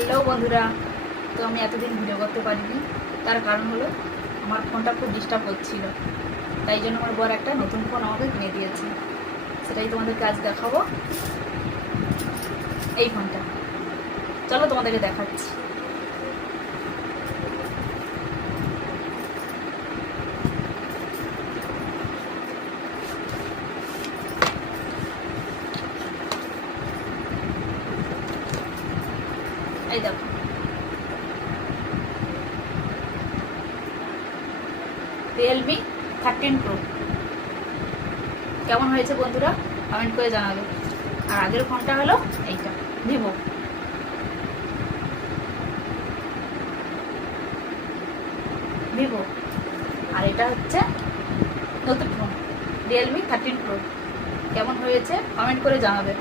Hello বন্ধুরা, তো আমি এতদিন ভিডিও করতে পারিনি। তার কারণ হলো আমার ফোনটা খুব ডিস্টার্ব করছিল, তাই জন্য আমার বর একটা নতুন ফোন আমাকে কিনে দিয়েছে। সেটাই তোমাদেরকে আজ দেখাবো। এই ফোনটা চলো তোমাদেরকে দেখাচ্ছি। এই দেখো, রিয়েলমি 13 প্রো। কেমন হয়েছে বন্ধুরা কমেন্ট করে জানাবে। আর আগের ফোনটা হলো এইটা, ভিভো। ভিভো আর এটা হচ্ছে নতুন ফোন রিয়েলমি 13 প্রো। কেমন হয়েছে কমেন্ট করে জানাবে।